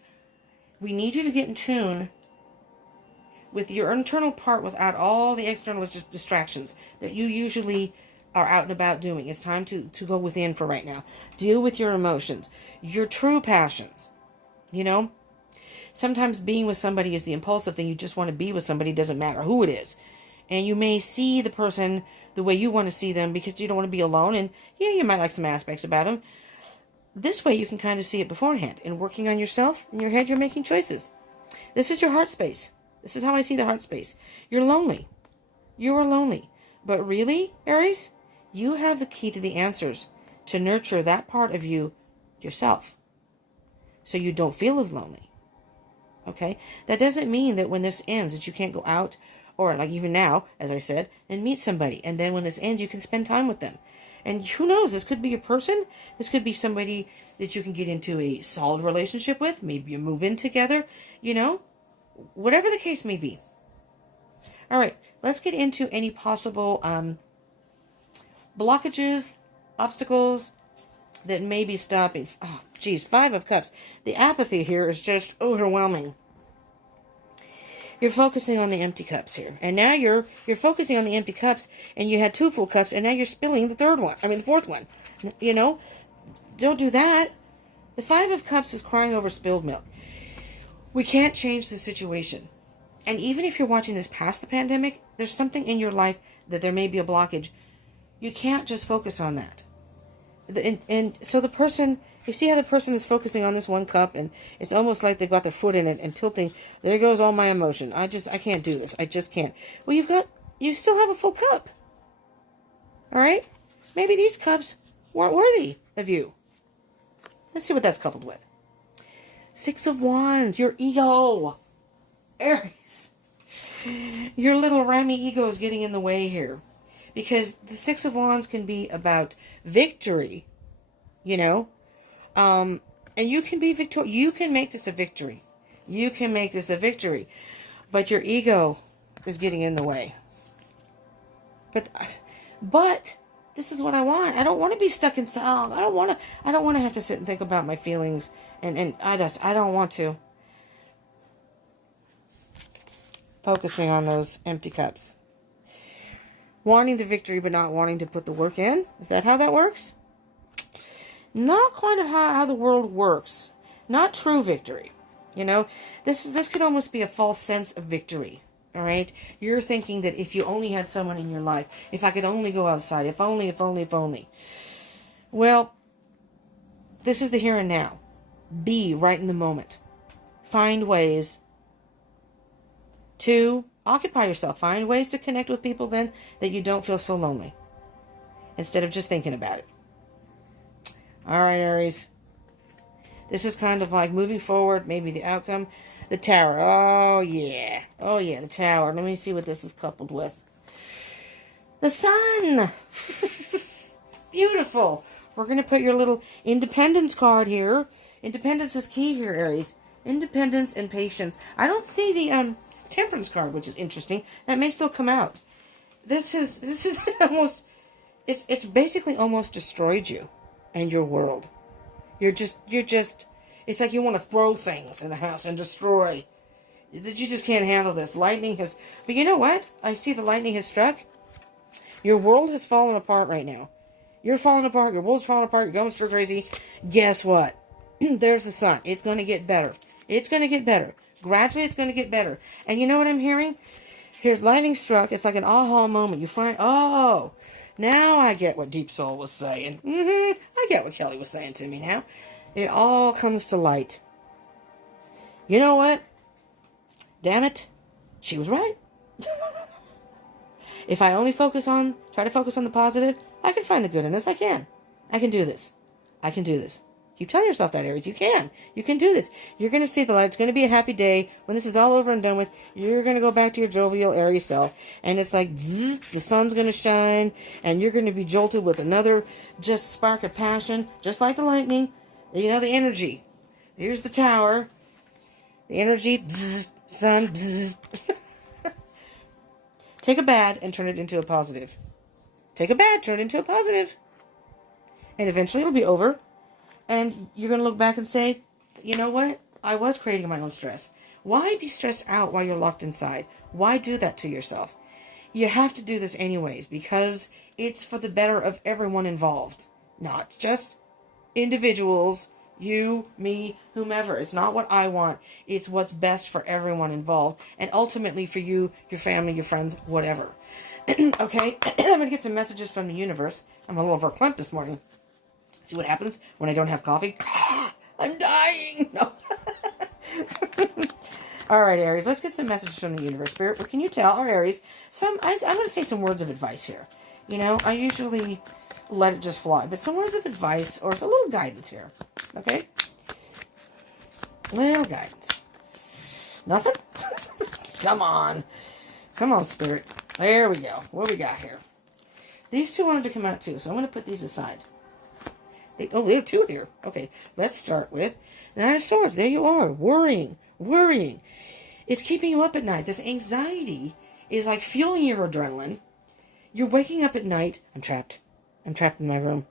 we need you to get in tune with your internal part without all the external distractions that you usually are out and about doing. It's time to go within for right now. Deal with your emotions, your true passions. Sometimes being with somebody is the impulsive thing. You just want to be with somebody, doesn't matter who it is. And you may see the person the way you want to see them because you don't want to be alone. And yeah, you might like some aspects about them. This way you can kind of see it beforehand. And working on yourself, in your head, you're making choices. This is your heart space. This is how I see the heart space. You're lonely. You are lonely. But really, Aries, you have the key to the answers to nurture that part of you yourself. So you don't feel as lonely. Okay? That doesn't mean that when this ends that you can't go out or like even now, as I said, and meet somebody. And then when this ends, you can spend time with them. And who knows, this could be a person. This could be somebody that you can get into a solid relationship with. Maybe you move in together, whatever the case may be. All right, let's get into any possible blockages, obstacles that may be stopping. Oh, geez, Five of Cups. The apathy here is just overwhelming. You're focusing on the empty cups here. And now you're focusing on the empty cups, and you had 2 full cups, and now you're spilling the fourth one. You know? Don't do that. The Five of Cups is crying over spilled milk. We can't change the situation. And even if you're watching this past the pandemic, there's something in your life that there may be a blockage. You can't just focus on that. And so the person, you see how the person is focusing on this one cup, and it's almost like they've got their foot in it and tilting. There goes all my emotion. I can't do this. I just can't. Well, you still have a full cup. All right? Maybe these cups weren't worthy of you. Let's see what that's coupled with. Six of Wands, your ego. Aries. Your little Rami ego is getting in the way here. Because the Six of Wands can be about victory, you know. And you can be victorious. You can make this a victory. You can make this a victory. But your ego is getting in the way. But this is what I want. I don't want to be stuck in silence. I don't want to have to sit and think about my feelings. And I don't want to. Focusing on those empty cups. Wanting the victory, but not wanting to put the work in? Is that how that works? Not quite of how the world works. Not true victory. You know, this could almost be a false sense of victory. All right? You're thinking that if you only had someone in your life, if I could only go outside, if only. Well, this is the here and now. Be right in the moment. Find ways to occupy yourself. Find ways to connect with people then that you don't feel so lonely. Instead of just thinking about it. All right, Aries. This is kind of like moving forward, maybe the outcome. The Tower. Oh, yeah. Oh, yeah, the Tower. Let me see what this is coupled with. The Sun. Beautiful. We're going to put your little Independence card here. Independence is key here, Aries. Independence and patience. I don't see the Temperance card, which is interesting. That may still come out. This is almost, it's basically almost destroyed you and your world. You're just, it's like you want to throw things in the house and destroy. You just can't handle this. Lightning has, but you know what? I see the lightning has struck. Your world has fallen apart right now. You're falling apart. Your world's falling apart. You're going stir crazy. Guess what? There's the Sun. It's going to get better. It's going to get better. Gradually, it's going to get better. And you know what I'm hearing? Here's lightning struck. It's like an aha moment. You find, oh, now I get what Deep Soul was saying. I get what Kelly was saying to me now. It all comes to light. You know what? Damn it. She was right. If I only try to focus on the positive, I can find the good in this. I can do this. I can do this. Keep telling yourself that, Aries. You can. You can do this. You're going to see the light. It's going to be a happy day. When this is all over and done with, you're going to go back to your jovial, Aries self. And it's like, zzz, the sun's going to shine. And you're going to be jolted with another just spark of passion. Just like the lightning. You know, the energy. Here's the Tower. The energy. Bzz, sun. Bzz. Take a bad and turn it into a positive. Take a bad, turn it into a positive. And eventually it'll be over. And you're going to look back and say, you know what? I was creating my own stress. Why be stressed out while you're locked inside? Why do that to yourself? You have to do this anyways because it's for the better of everyone involved. Not just individuals, you, me, whomever. It's not what I want. It's what's best for everyone involved. And ultimately for you, your family, your friends, whatever. Okay? I'm going to get some messages from the universe. I'm a little verklempt this morning. See what happens when I don't have coffee? I'm dying! No. All right, Aries. Let's get some messages from the universe. Spirit, what can you tell our Aries? I'm going to say some words of advice here. You know, I usually let it just fly. But some words of advice or a little guidance here. Okay? Little guidance. Nothing? Come on. Come on, Spirit. There we go. What do we got here? These two wanted to come out too, so I'm going to put these aside. There are two here. Okay, let's start with Nine of Swords. There you are. Worrying. It's keeping you up at night. This anxiety is like fueling your adrenaline. You're waking up at night. I'm trapped in my room.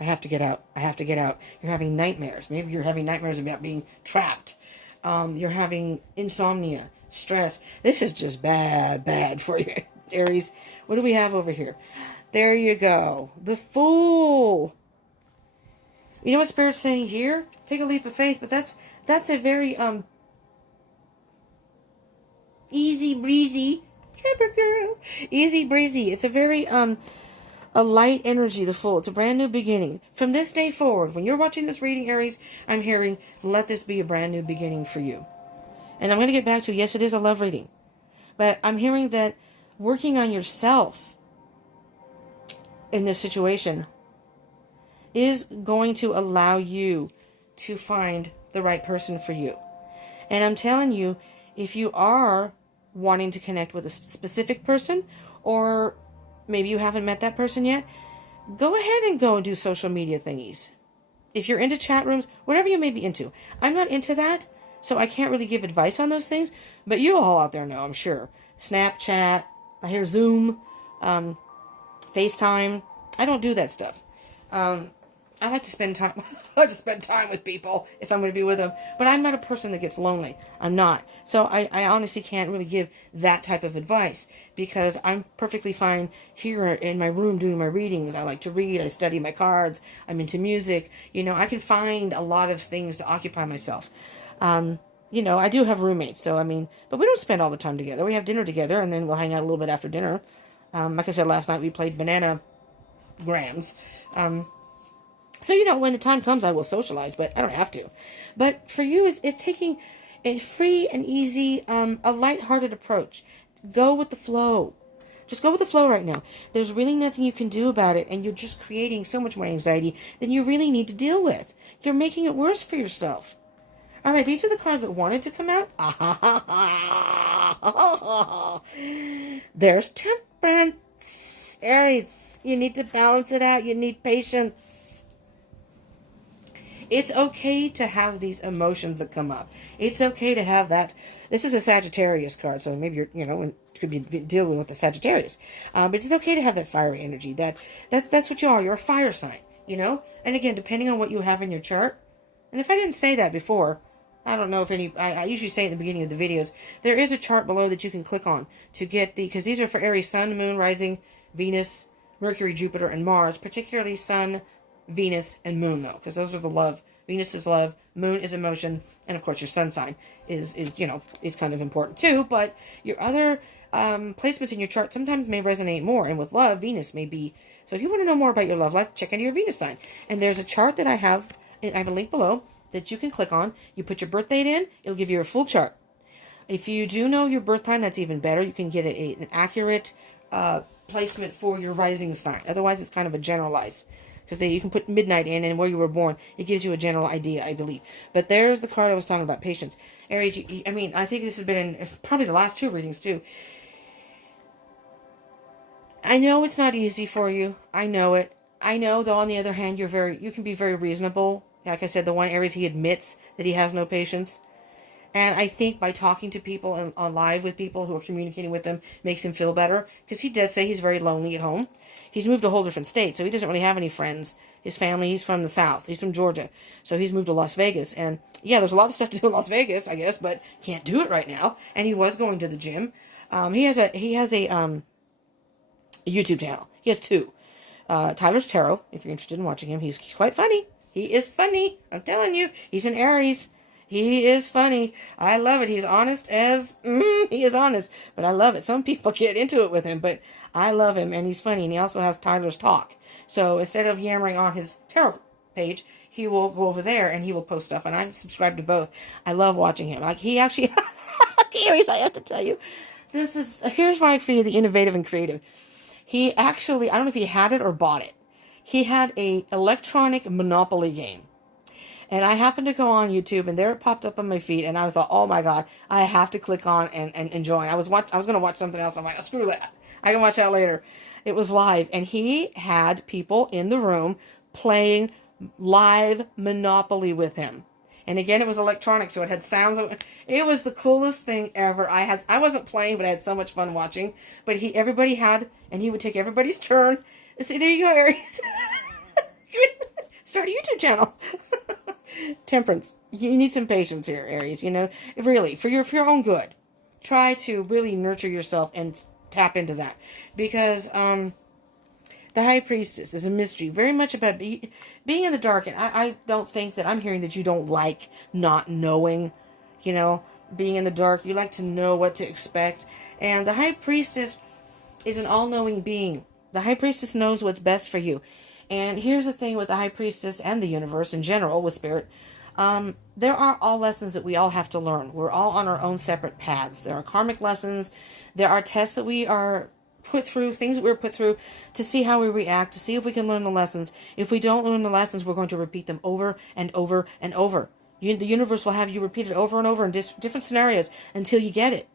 I have to get out. I have to get out. You're having nightmares. Maybe you're having nightmares about being trapped. You're having insomnia, stress. This is just bad for you, Aries. What do we have over here? There you go. The Fool. You know what Spirit's saying here? Take a leap of faith, but that's a very easy breezy. Clever girl. Easy breezy. It's a very a light energy, the Fool. It's a brand new beginning. From this day forward, when you're watching this reading, Aries, I'm hearing, let this be a brand new beginning for you. And I'm going to get back to, yes, it is a love reading. But I'm hearing that working on yourself in this situation is going to allow you to find the right person for you. And I'm telling you, if you are wanting to connect with a specific person, or maybe you haven't met that person yet, go ahead and go and do social media thingies. If you're into chat rooms, whatever you may be into. I'm not into that, so I can't really give advice on those things, but you all out there know, I'm sure. Snapchat, I hear Zoom, FaceTime. I don't do that stuff. I like to spend time. I like to spend time with people if I'm going to be with them. But I'm not a person that gets lonely. I'm not. So I honestly can't really give that type of advice, because I'm perfectly fine here in my room doing my readings. I like to read. I study my cards. I'm into music. You know, I can find a lot of things to occupy myself. You know, I do have roommates. So, I mean, but we don't spend all the time together. We have dinner together, and then we'll hang out a little bit after dinner. Like I said, last night we played Banana Grams. So, you know, when the time comes, I will socialize, but I don't have to. But for you, it's taking a free and easy, a lighthearted approach. Go with the flow. Just go with the flow right now. There's really nothing you can do about it, and you're just creating so much more anxiety than you really need to deal with. You're making it worse for yourself. All right, these are the cards that wanted to come out. There's Temperance. Aries, you need to balance it out. You need patience. It's okay to have these emotions that come up. It's okay to have that. This is a Sagittarius card, so maybe you're, you know, could be dealing with the Sagittarius. But it's okay to have that fiery energy. That's what you are. You're a fire sign, you know? And again, depending on what you have in your chart. And if I didn't say that before, I don't know if any, I usually say it at the beginning of the videos, there is a chart below that you can click on to get because these are for Aries, Sun, Moon, Rising, Venus, Mercury, Jupiter, and Mars, particularly Sun, Venus, and Moon, though, because those are the love. Venus is love, Moon is emotion, and of course your sun sign is you know, it's kind of important too, but your other placements in your chart sometimes may resonate more, and with love, Venus may be. So if you want to know more about your love life, check into your Venus sign. And there's a chart that I have a link below that you can click on. You put your birth date in, it'll give you a full chart. If you do know your birth time, that's even better. You can get an accurate placement for your rising sign. Otherwise, it's kind of a generalized, because you can put midnight in and where you were born. It gives you a general idea, I believe. But there's the card I was talking about, patience. Aries, I mean, I think this has been in probably the last two readings, too. I know it's not easy for you. I know it. I know, though, on the other hand, you can be very reasonable. Like I said, the one Aries, he admits that he has no patience. And I think by talking to people on live with people who are communicating with them makes him feel better. Because he does say he's very lonely at home. He's moved to a whole different state, so he doesn't really have any friends. His family, he's from the South. He's from Georgia. So he's moved to Las Vegas. And yeah, there's a lot of stuff to do in Las Vegas, I guess, but can't do it right now. And he was going to the gym. He has a YouTube channel. He has two. Tyler's Tarot, if you're interested in watching him. He's quite funny. He is funny. I'm telling you. He's an Aries. He is funny. I love it. He's honest as... he is honest. But I love it. Some people get into it with him, but I love him, and he's funny. And he also has Tyler's Talk. So instead of yammering on his tarot page, he will go over there, and he will post stuff. And I'm subscribed to both. I love watching him. Like, he actually... Aries, I have to tell you. Here's why I feel the innovative and creative. He actually... I don't know if he had it or bought it. He had a electronic Monopoly game. And I happened to go on YouTube, and there it popped up on my feed, and I was like, oh my God, I have to click on and join. I was going to watch something else. I'm like, oh, screw that. I can watch that later. It was live, and he had people in the room playing live Monopoly with him. And again, it was electronic, so it had sounds. It was the coolest thing ever. I wasn't playing, but I had so much fun watching. But everybody had, and he would take everybody's turn. See, there you go, Aries. Start a YouTube channel. Temperance. You need some patience here, Aries. Really, for your own good. Try to really nurture yourself and tap into that. Because the High Priestess is a mystery, very much about being in the dark. And I don't think that I'm hearing that you don't like not knowing, being in the dark. You like to know what to expect. And the High Priestess is an all-knowing being. The High Priestess knows what's best for you. And here's the thing with the High Priestess and the universe in general with Spirit. There are all lessons that we all have to learn. We're all on our own separate paths. There are karmic lessons. There are tests that we are put through, things that we're put through to see how we react, to see if we can learn the lessons. If we don't learn the lessons, we're going to repeat them over and over and over. The universe will have you repeat it over and over in different scenarios until you get it.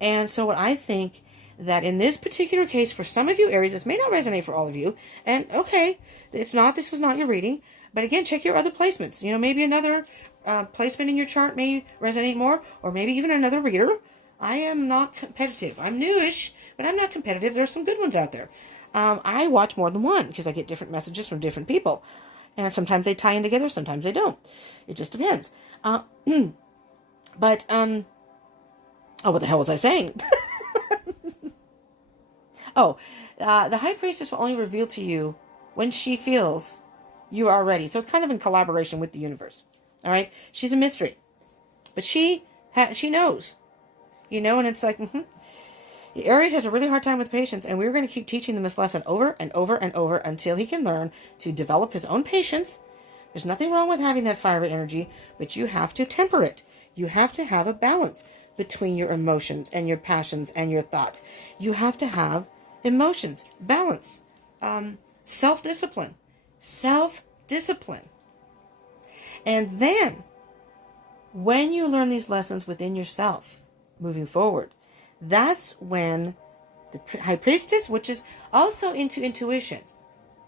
And so what I think that in this particular case, for some of you Aries, this may not resonate for all of you. And okay, if not, this was not your reading. But again, check your other placements. Maybe another placement in your chart may resonate more, or maybe even another reader. I am not competitive. I'm newish, but I'm not competitive. There's some good ones out there. I watch more than one because I get different messages from different people. And sometimes they tie in together, sometimes they don't. It just depends. Oh, what the hell was I saying? The High Priestess will only reveal to you when she feels you are ready. So it's kind of in collaboration with the universe. All right? She's a mystery. But she knows. And it's like, Aries has a really hard time with patience, and we're going to keep teaching them this lesson over and over and over until he can learn to develop his own patience. There's nothing wrong with having that fiery energy, but you have to temper it. You have to have a balance between your emotions and your passions and your thoughts. You have to have emotions, balance, self-discipline. And then, when you learn these lessons within yourself, moving forward, that's when the High Priestess, which is also into intuition.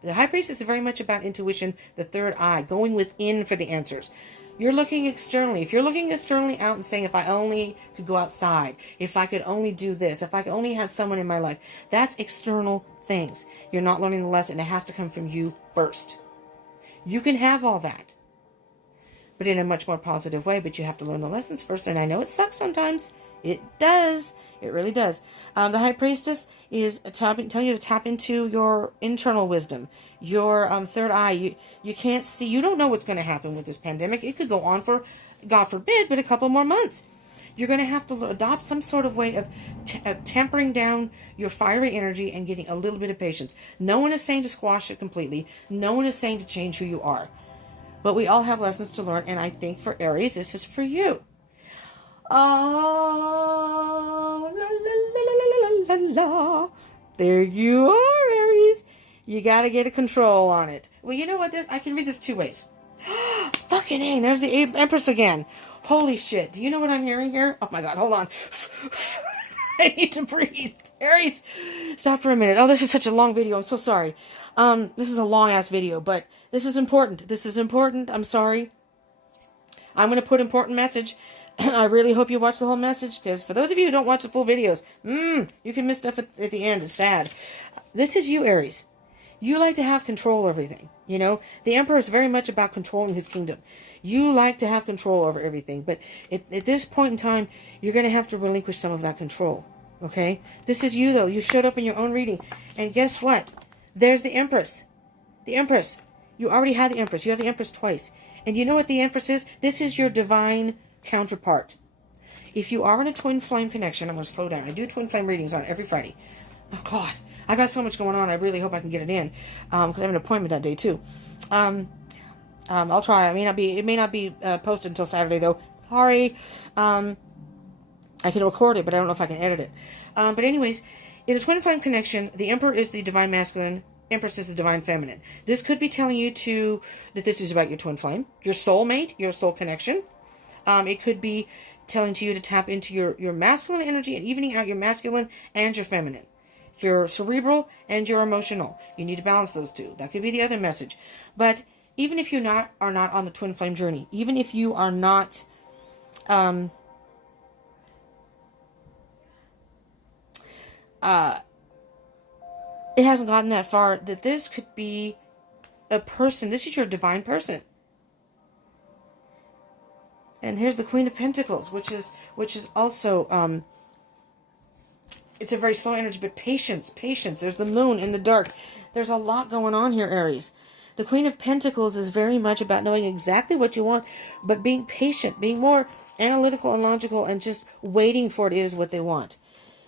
The High Priestess is very much about intuition, the third eye, going within for the answers. You're looking externally. If you're looking externally out and saying, if I only could go outside, if I could only do this, if I could only have someone in my life, that's external things. You're not learning the lesson. It has to come from you first. You can have all that, but in a much more positive way, but you have to learn the lessons first. And I know it sucks sometimes. It does. It really does. The High Priestess is telling you to tap into your internal wisdom, your third eye. You can't see. You don't know what's going to happen with this pandemic. It could go on for, God forbid, but a couple more months. You're going to have to adopt some sort of way of tempering down your fiery energy and getting a little bit of patience. No one is saying to squash it completely. No one is saying to change who you are. But we all have lessons to learn, and I think for Aries, this is for you. Oh, la, la, la, la, la, la. There you are, Aries. You got to get a control on it. Well, you know what? I can read this two ways. Fucking A, there's the Empress again. Holy shit. Do you know what I'm hearing here? Oh my God, hold on. I need to breathe. Aries, stop for a minute. Oh, this is such a long video. I'm so sorry. This is a long-ass video, but this is important. This is important. I'm sorry. I'm going to put important message. I really hope you watch the whole message, because for those of you who don't watch the full videos, you can miss stuff at the end. It's sad. This is you, Aries. You like to have control over everything. The Emperor is very much about controlling his kingdom. You like to have control over everything, but at this point in time, you're going to have to relinquish some of that control. Okay? This is you, though. You showed up in your own reading, and guess what? There's the Empress. The Empress. You already had the Empress. You have the Empress twice. And you know what the Empress is? This is your divine counterpart. If you are in a twin flame connection, I'm going to slow down. I do twin flame readings on every Friday. Oh, God. I got so much going on. I really hope I can get it in. Because I have an appointment that day, too. I'll try. It may not be posted until Saturday, though. Sorry. I can record it, but I don't know if I can edit it. But anyways, in a twin flame connection, the Emperor is the divine masculine. Empress is the divine feminine. This could be telling you that this is about your twin flame, your soulmate, your soul connection. It could be telling to you to tap into your masculine energy and evening out your masculine and your feminine. Your cerebral and your emotional. You need to balance those two. That could be the other message. But even if you are not on the twin flame journey, even if you are not it hasn't gotten that far, that this could be a person. This is your divine person. And here's the Queen of Pentacles, which is also, it's a very slow energy, but patience. There's the moon in the dark. There's a lot going on here, Aries. The Queen of Pentacles is very much about knowing exactly what you want, but being patient, being more analytical and logical, and just waiting for it is what they want.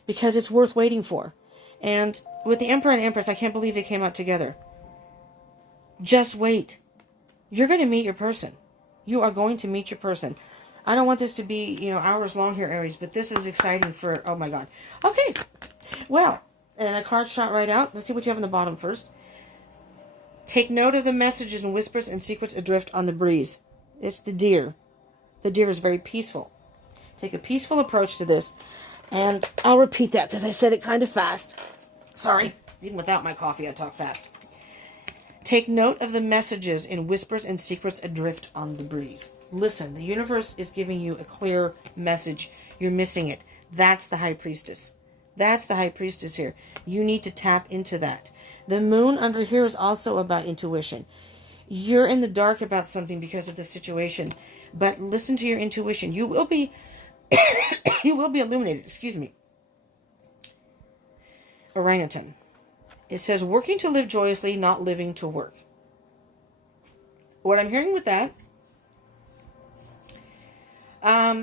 Because it's worth waiting for. And with the Emperor and the Empress, I can't believe they came out together. Just wait. You're going to meet your person. You are going to meet your person. I don't want this to be, hours long here, Aries, but this is exciting for, oh my God. Okay. Well, and the card shot right out. Let's see what you have on the bottom first. Take note of the messages and whispers and secrets adrift on the breeze. It's the deer. The deer is very peaceful. Take a peaceful approach to this. And I'll repeat that because I said it kind of fast. Sorry. Even without my coffee, I talk fast. Take note of the messages in whispers and secrets adrift on the breeze. Listen, the universe is giving you a clear message. You're missing it. That's the High Priestess. That's the High Priestess here. You need to tap into that. The moon under here is also about intuition. You're in the dark about something because of the situation, but listen to your intuition. You will be, you will be illuminated. Excuse me. Orangutan. It says, working to live joyously, not living to work. What I'm hearing with that,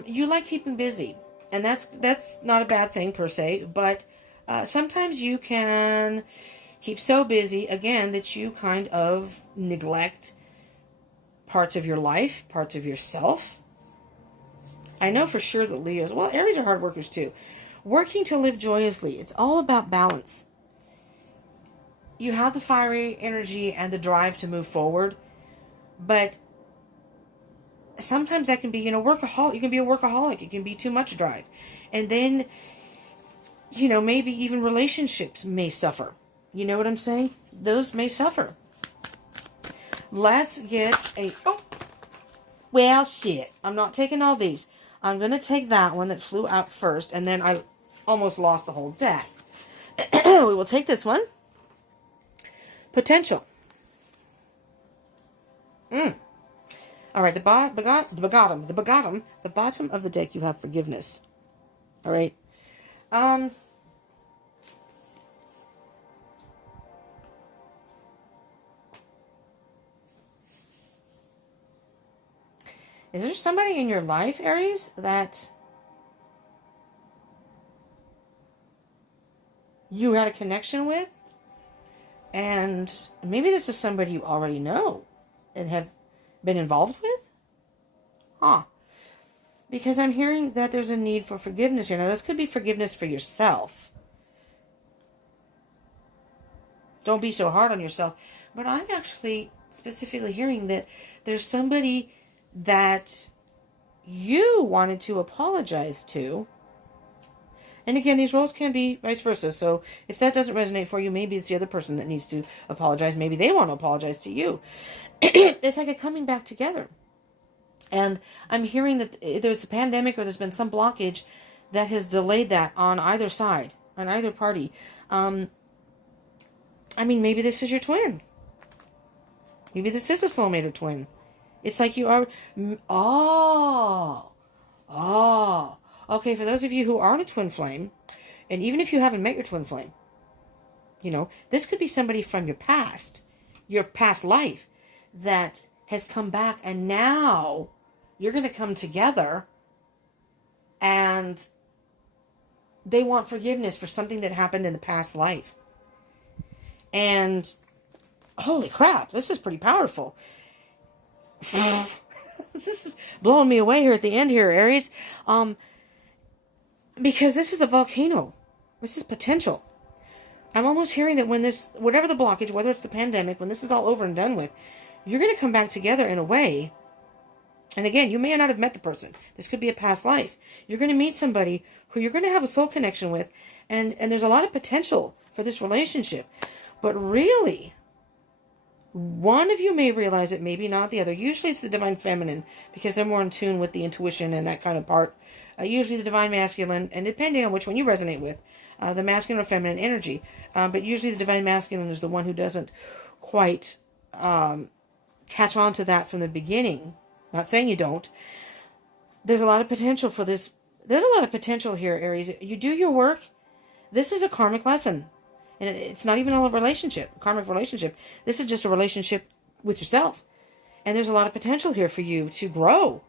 you like keeping busy. And that's not a bad thing per se, but sometimes you can keep so busy, again, that you kind of neglect parts of your life, parts of yourself. I know for sure that Leos, well, Aries are hard workers too. Working to live joyously. It's all about balance. You have the fiery energy and the drive to move forward, but sometimes that can be, workaholic. You can be a workaholic. It can be too much drive. And then, maybe even relationships may suffer. You know what I'm saying? Those may suffer. Let's get well, shit. I'm not taking all these. I'm going to take that one that flew out first, and then I almost lost the whole deck. We will take this one. Potential. All right, the bottom of the deck, you have forgiveness. All right. Is there somebody in your life, Aries, that you had a connection with? And maybe this is somebody you already know and have been involved with? Because I'm hearing that there's a need for forgiveness here. Now, this could be forgiveness for yourself. Don't be so hard on yourself. But I'm actually specifically hearing that there's somebody that you wanted to apologize to. And again, these roles can be vice versa. So if that doesn't resonate for you, maybe it's the other person that needs to apologize. Maybe they want to apologize to you. It's like a coming back together. And I'm hearing that there's a pandemic or there's been some blockage that has delayed that on either side, on either party. Maybe this is your twin. Maybe this is a soulmate or twin. It's like you are... Okay, for those of you who aren't a twin flame, and even if you haven't met your twin flame, this could be somebody from your past life, that has come back, and now you're going to come together, and they want forgiveness for something that happened in the past life. And holy crap, this is pretty powerful. This is blowing me away here at the end here, Aries. Because this is a volcano. This is potential. I'm almost hearing that when this, whatever the blockage, whether it's the pandemic, when this is all over and done with, you're going to come back together in a way. And again, you may not have met the person. This could be a past life. You're going to meet somebody who you're going to have a soul connection with. And there's a lot of potential for this relationship. But really, one of you may realize it, maybe not the other. Usually it's the divine feminine, because they're more in tune with the intuition and that kind of part. Usually the divine masculine, and depending on which one you resonate with, the masculine or feminine energy. But usually the divine masculine is the one who doesn't quite catch on to that from the beginning, not saying you don't, there's a lot of potential for this. There's a lot of potential here, Aries. You do your work. This is a karmic lesson. And it's not even a karmic relationship. This is just a relationship with yourself. And there's a lot of potential here for you to grow.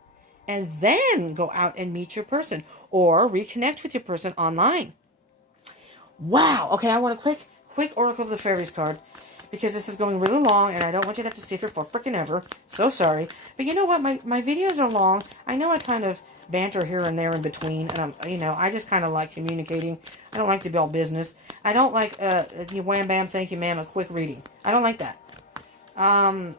And then go out and meet your person. Or reconnect with your person online. Wow. Okay, I want a quick Oracle of the Fairies card. Because this is going really long, and I don't want you to have to stay for freaking ever. So sorry. But you know what? My videos are long. I know I kind of banter here and there in between, and I just kind of like communicating. I don't like to be all business. I don't like wham bam, thank you ma'am, a quick reading. I don't like that.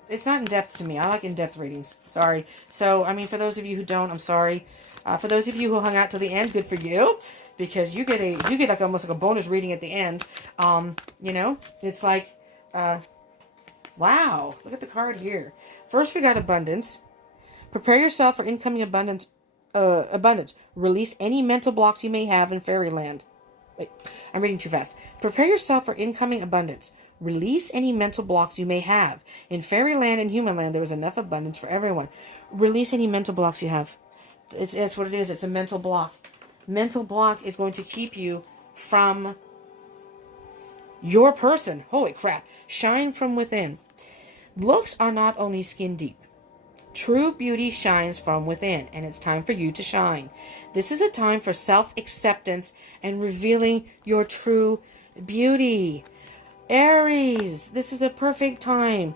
It's not in depth to me. I like in depth readings. Sorry. So I mean, for those of you who don't, I'm sorry. For those of you who hung out till the end, good for you, because you get like almost like a bonus reading at the end. It's like. Wow, look at the card here. First, we got abundance. Prepare yourself for incoming abundance. Release any mental blocks you may have in fairyland. Wait, I'm reading too fast. Prepare yourself for incoming abundance. Release any mental blocks you may have. In fairyland and humanland, there is enough abundance for everyone. Release any mental blocks you have. It's what it is. It's a mental block. Mental block is going to keep you from your person. Holy crap. Shine from within. Looks are not only skin deep. True beauty shines from within, and it's time for you to shine. This is a time for self-acceptance and revealing your true beauty. Aries, this is a perfect time.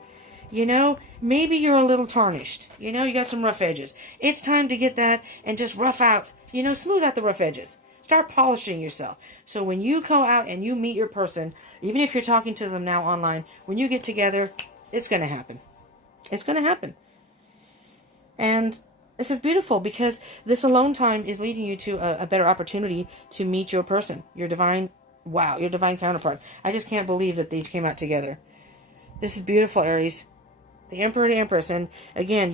Maybe you're a little tarnished. You got some rough edges. It's time to get that and just rough out, smooth out the rough edges. Start polishing yourself. So when you go out and you meet your person, even if you're talking to them now online, when you get together, it's going to happen. It's going to happen. And this is beautiful because this alone time is leading you to a better opportunity to meet your person, your divine counterpart. I just can't believe that they came out together. This is beautiful, Aries. The Emperor and the Empress. And again,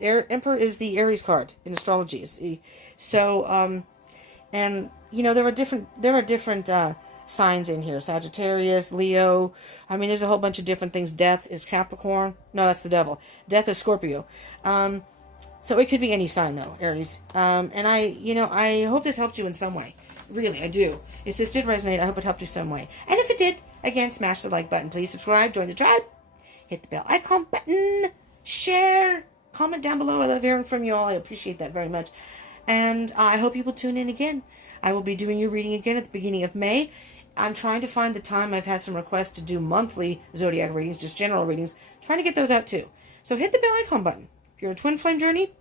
Emperor is the Aries card in astrology. So, and there are different signs in here. Sagittarius, Leo. I mean, there's a whole bunch of different things. Death is Capricorn. No, that's the devil. Death is Scorpio. So it could be any sign though, Aries. And I hope this helped you in some way. Really, I do. If this did resonate, I hope it helped you some way. And if it did, again, smash the like button. Please subscribe, join the tribe, hit the bell icon button, share, comment down below. I love hearing from you all. I appreciate that very much. And I hope you will tune in again. I will be doing your reading again at the beginning of May. I'm trying to find the time. I've had some requests to do monthly zodiac readings, just general readings. Trying to get those out too. So hit the bell icon button. If you're a twin flame journey,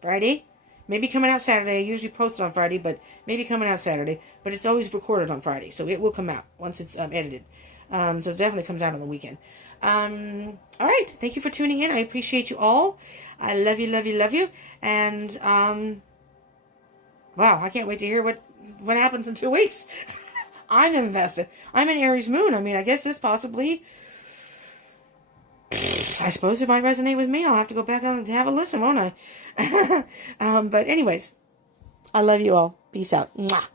Friday, maybe coming out Saturday. I usually post it on Friday, but maybe coming out Saturday. But it's always recorded on Friday, so it will come out once it's edited. So it definitely comes out on the weekend. All right. Thank you for tuning in. I appreciate you all. I love you, love you, love you. And wow, I can't wait to hear what happens in 2 weeks. I'm invested. I'm in Aries moon. I mean, I guess this possibly, I suppose it might resonate with me. I'll have to go back and have a listen, won't I? But anyways, I love you all. Peace out. Mwah.